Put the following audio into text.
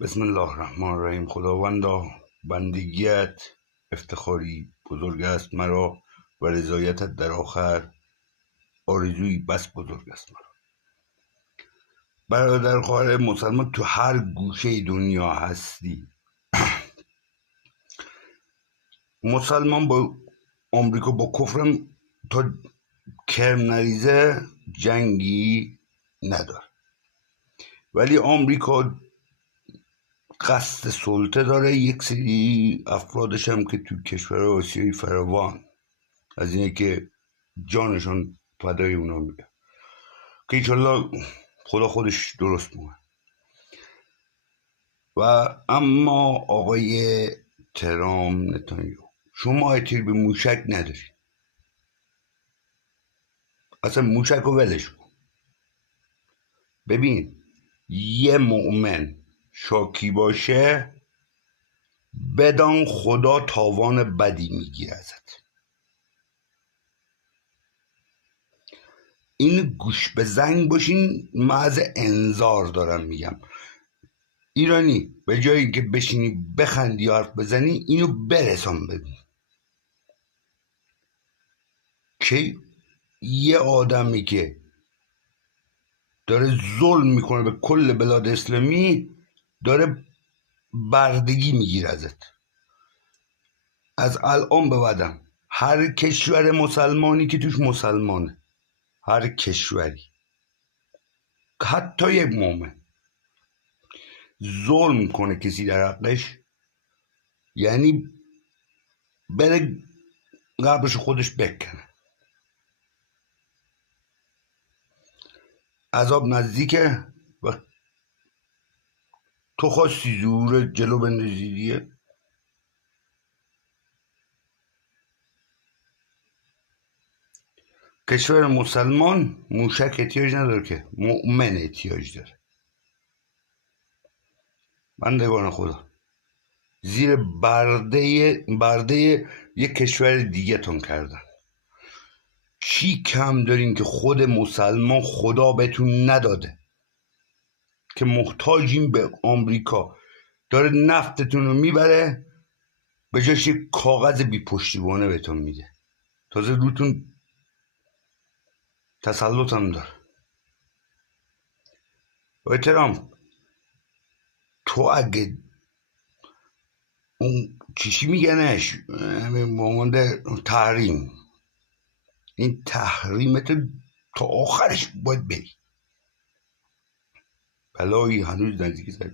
بسم الله الرحمن الرحیم. خداوندا، بندگیت افتخاری بزرگ است مرا و رضایتت در آخر آرزویی بس بزرگ است مرا. برادر خواهر مسلمان، تو هر گوشه دنیا هستی، مسلمان با آمریکا با کفرم تا کرم نریزه جنگی نداره، ولی آمریکا قصد سلطه داره. یک سری افرادش هم که تو کشور آسیایی فراوان از اینه که جانشان فدای اونا میده که ایشالله خدا خودش درست موه. و اما آقای ترامپ نتانیاهو، شما اعتیر به موشک نداری، اصلا موشک رو ولش کن. ببین، یه مؤمن شاکی باشه بدان خدا تاوان بدی میگیره ازت. این گوش به زنگ باشین، محض انذار دارم میگم. ایرانی به جایی که بشینی بخندی حرف بزنی، اینو برسان ببین که یه آدمی که داره ظلم میکنه به کل بلاد اسلامی داره بردگی میگیره ازت. از الان به بعدم هر کشور مسلمانی که توش مسلمانه، هر کشوری، حتی یک مومن ظلم کنه کسی در حقش، یعنی بره قبرش خودش بکنه. عذاب نزدیکه و تو خواستی زور جلو بندازی دیگه. کشور مسلمان موشک احتیاج نداره، که مؤمن احتیاج داره. بندگان خدا، زیر برده یک کشور دیگه تون کردن. چی کم دارین که خود مسلمان خدا بهتون نداده که محتاجین به آمریکا؟ داره نفتتون رو میبره، به جاش یک کاغذ بی پشتیبانه بهتون میده، تازه روتون تسلط هم داره. و ترامپ، تو اگه اون چیشی میگنش مانده تحریم، این تحریمت تا آخرش باید بری. بلایی هنوز نزدیکی سر